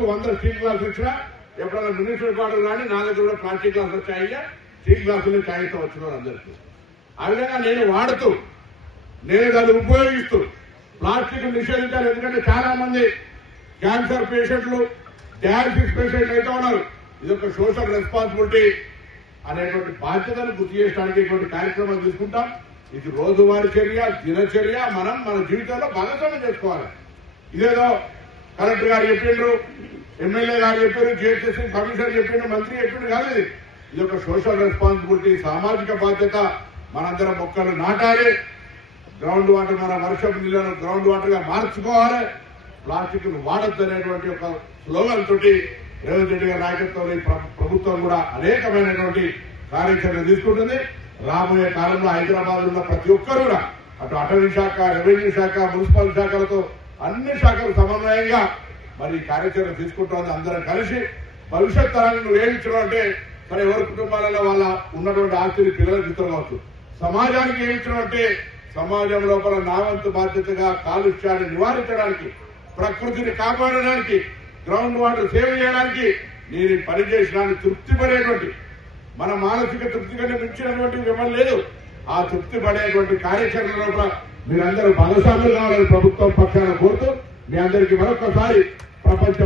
రోజు 100 స్టీల్ గ్లాసులు ఇచ్చినా ఎప్పుడైనా మున్సిపల్ క్వార్టర్ కానీ నా దగ్గర కూడా ప్లాస్టిక్ గ్లాసులు వచ్చాయ్యా స్టీల్ గ్లాసులు ఛాయ్తో వచ్చిన వాళ్ళందరికీ ఆ విధంగా నేను వాడుతూ నేను దాన్ని ఉపయోగిస్తూ ప్లాస్టిక్ నిషేధించాలి. ఎందుకంటే చాలా మంది క్యాన్సర్ పేషెంట్లు డయాలసిస్ పేషెంట్లు అయితే ఉన్నారు. ఇది ఒక సోషల్ రెస్పాన్సిబిలిటీ అనేటువంటి బాధ్యతను గుర్తు చేయడానికి ఇటువంటి కార్యక్రమాలు తీసుకుంటాం. ఇది రోజువారీ చర్య, దినచర్య మనం మన జీవితంలో భాగస్వామ్యం చేసుకోవాలి. ఇదేదో కలెక్టర్ గారు చెప్పిండ్రు, ఎమ్మెల్యే గారు చెప్పారు, జిహెచ్ఎస్సీ కమిషనర్ చెప్పిండ్రు, మంత్రి చెప్పిండ్రు కాదు. ఇది ఒక సోషల్ రెస్పాన్సిబిలిటీ, సామాజిక బాధ్యత. మనందరం మొక్కలు నాటాలి. గ్రౌండ్ వాటర్ మన వర్షపు నీళ్లను గ్రౌండ్ వాటర్ గా మార్చుకోవాలి. ప్లాస్టిక్ ను వాడద్దు అనేటువంటి ఒక స్లోగన్ తోటి రేవంత్ రెడ్డి గారి నాయకత్వంలో ప్రభుత్వం కూడా అనేకమైనటువంటి కార్యాచరణ తీసుకుంటుంది. రాబోయే కాలంలో హైదరాబాద్ ఉన్న ప్రతి ఒక్కరు కూడా అటు అటవీ శాఖ, రెవెన్యూ శాఖ, మున్సిపల్ శాఖలతో అన్ని శాఖలు సమన్వయంగా మరి కార్యాచరణ తీసుకుంటోంది. అందరం కలిసి భవిష్యత్ తరాలను ఏమించడం అంటే మరి ఎవరి కుటుంబాలలో వాళ్ళ ఉన్నటువంటి ఆస్తిని పిల్లలకు ఇవ్వచ్చు. సమాజానికి ఏమించడం అంటే సమాజం లోపల నా వంతు బాధ్యతగా కాలుష్యాన్ని నివారించడానికి, ప్రకృతిని కాపాడడానికి, గ్రౌండ్ వాటర్ సేవ్ చేయడానికి నేను పని చేసినాన్ని తృప్తి పడేటువంటి, మన మానసిక తృప్తి కంటే మించినటువంటి విమలు లేదు. ఆ తృప్తి పడేటువంటి కార్యాచరణ లోపల మీరందరూ భాగస్వాములు కావాలని ప్రభుత్వం పక్షాన కోరుతూ మీ అందరికీ మరొకసారి ప్రపంచ